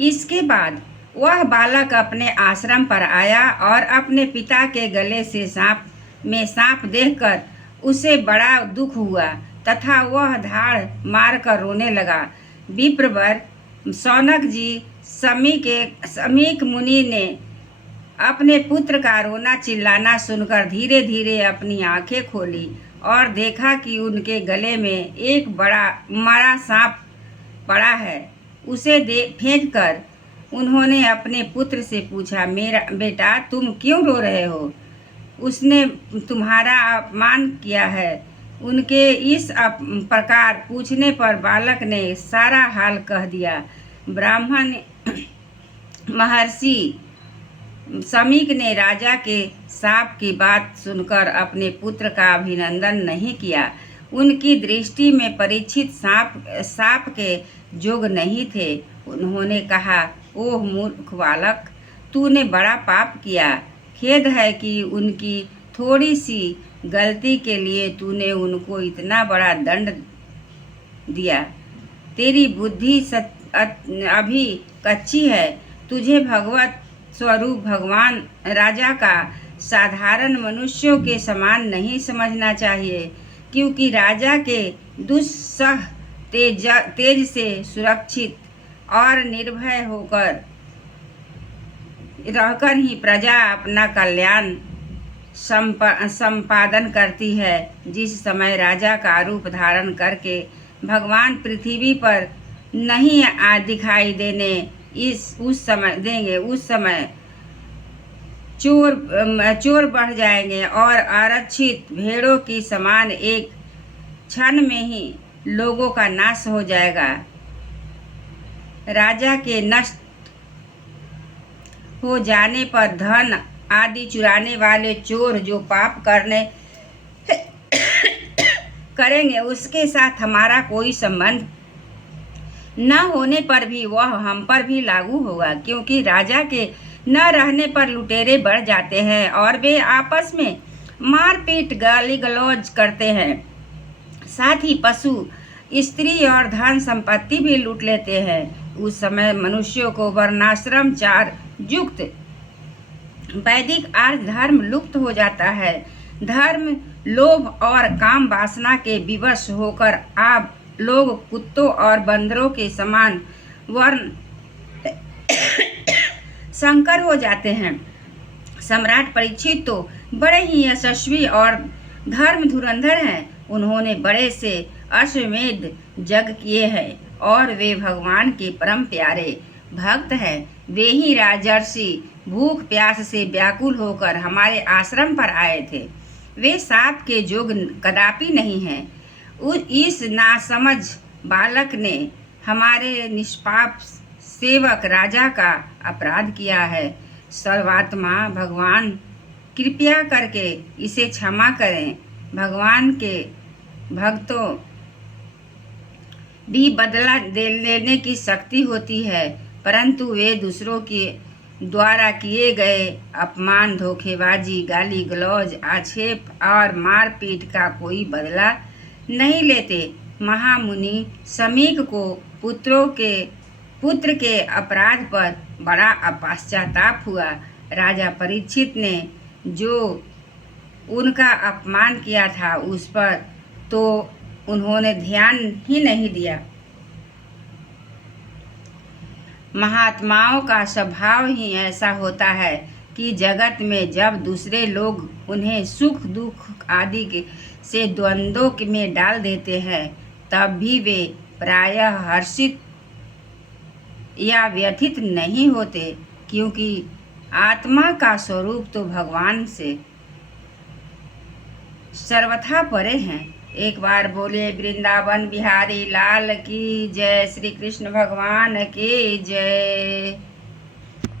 इसके बाद वह बालक अपने आश्रम पर आया और अपने पिता के गले से सांप देखकर उसे बड़ा दुख हुआ तथा वह धाड़ मारकर रोने लगा। विप्रवर शौनक जी समीक मुनि ने अपने पुत्र का रोना चिल्लाना सुनकर धीरे धीरे अपनी आंखें खोली और देखा कि उनके गले में एक बड़ा मरा सांप पड़ा है। उसे फेंक कर उन्होंने अपने पुत्र से पूछा, मेरा बेटा तुम क्यों रो रहे हो? उसने तुम्हारा अपमान किया है। उनके इस प्रकार पूछने पर बालक ने सारा हाल कह दिया। ब्राह्मण महर्षि समीक ने राजा के शाप की बात सुनकर अपने पुत्र का अभिनंदन नहीं किया। उनकी दृष्टि में परीक्षित सांप के जोग नहीं थे। उन्होंने कहा, ओह मूर्ख बालक, तूने बड़ा पाप किया। खेद है कि उनकी थोड़ी सी गलती के लिए तूने उनको इतना बड़ा दंड दिया। तेरी बुद्धि अभी कच्ची है। तुझे भगवत स्वरूप भगवान राजा का साधारण मनुष्यों के समान नहीं समझना चाहिए, क्योंकि राजा के दुस्सह तेज से सुरक्षित और निर्भय होकर रहकर ही प्रजा अपना कल्याण संपादन करती है। जिस समय राजा का रूप धारण करके भगवान पृथ्वी पर नहीं दिखाई देने उस समय चोर बढ़ जाएंगे और आरक्षित भेड़ों की समान एक क्षण में ही लोगों का नाश हो जाएगा। राजा के नष्ट हो जाने पर धन आदि चुराने वाले चोर जो पाप करेंगे उसके साथ हमारा कोई संबंध न होने पर भी वह हम पर भी लागू होगा, क्योंकि राजा के न रहने पर लुटेरे बढ़ जाते हैं और वे आपस में मारपीट गाली गलौज करते हैं। साथ ही पशु, स्त्री और धन संपत्ति भी लूट लेते हैं। उस समय मनुष्यों को वर्णाश्रम चार युक्त वैदिक आर्य धर्म लुप्त हो जाता है। धर्म, लोभ और काम वासना के विवश होकर आप लोग कुत्तों और बंदरों के समान वर्ण संकर हो जाते हैं। सम्राट परीक्षित तो बड़े ही यशस्वी और धर्म धुरंधर हैं। उन्होंने बड़े से अश्वमेध यज्ञ किए हैं और वे भगवान के परम प्यारे भक्त हैं। वे ही राजर्षि भूख प्यास से व्याकुल होकर हमारे आश्रम पर आए थे। वे सांप के जोग कदापि नहीं हैं। इस नासमझ बालक ने हमारे निष्पाप सेवक राजा का अपराध किया है। सर्वात्मा भगवान कृपया करके इसे क्षमा करें। भगवान के भक्तों भी बदला लेने की शक्ति होती है, परंतु वे दूसरों के द्वारा किए गए अपमान, धोखेबाजी, गाली गलौज, आक्षेप और मारपीट का कोई बदला नहीं लेते। महामुनि समीक को पुत्र के अपराध पर बड़ा पश्चाताप हुआ। राजा परीक्षित ने जो उनका अपमान किया था उस पर तो उन्होंने ध्यान ही नहीं दिया। महात्माओं का स्वभाव ही ऐसा होता है कि जगत में जब दूसरे लोग उन्हें सुख दुख आदि से द्वंद्वों में डाल देते हैं, तब भी वे प्रायः हर्षित या व्यथित नहीं होते, क्योंकि आत्मा का स्वरूप तो भगवान से सर्वथा परे हैं। एक बार बोले वृंदावन बिहारी लाल की जय, श्री कृष्ण भगवान की जय।